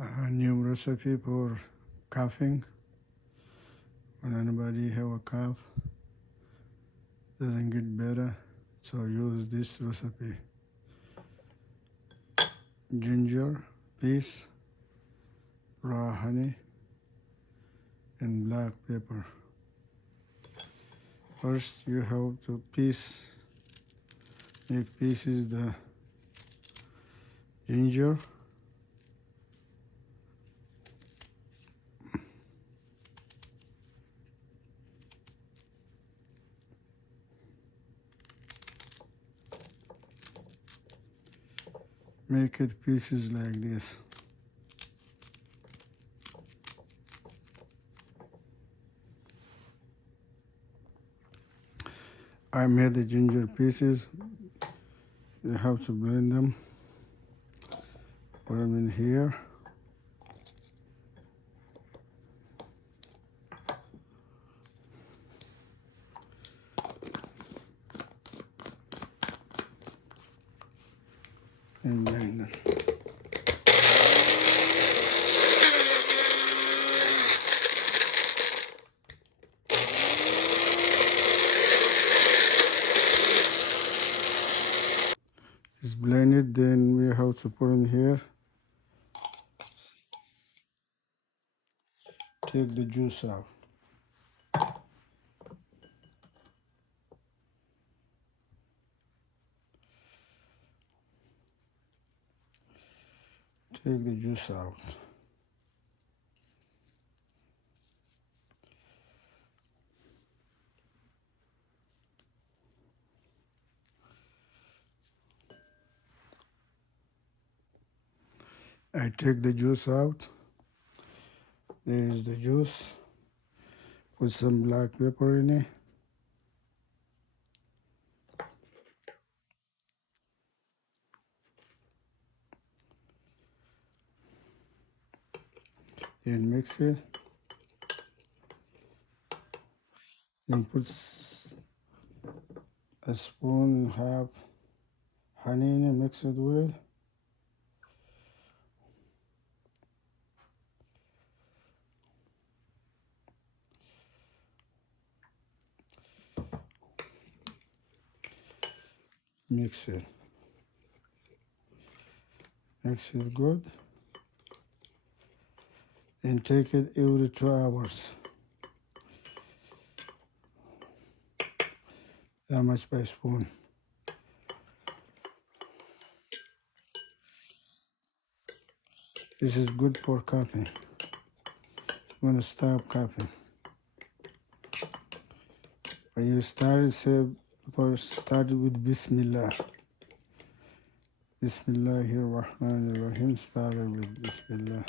A new recipe for coughing. When anybody have a cough, doesn't get better, so use this recipe. Ginger, peas, raw honey, and black pepper. First, you have to make pieces the ginger. Make it pieces like this. I made the ginger pieces. You have to blend them. Put them in here. And blend them. It's blended, then we have to put them here. Take the juice out. Take the juice out. I take the juice out. There is the juice. Put some black pepper in it. Then mix it. Then put a spoon and half honey in it. Mix it with it. Mix it. Mix it good. And take it every 2 hours. That much by spoon. This is good for coughing. You want to stop coughing. When you start it, say, first start with Bismillah. Bismillahirrahmanirrahim. Started with Bismillah.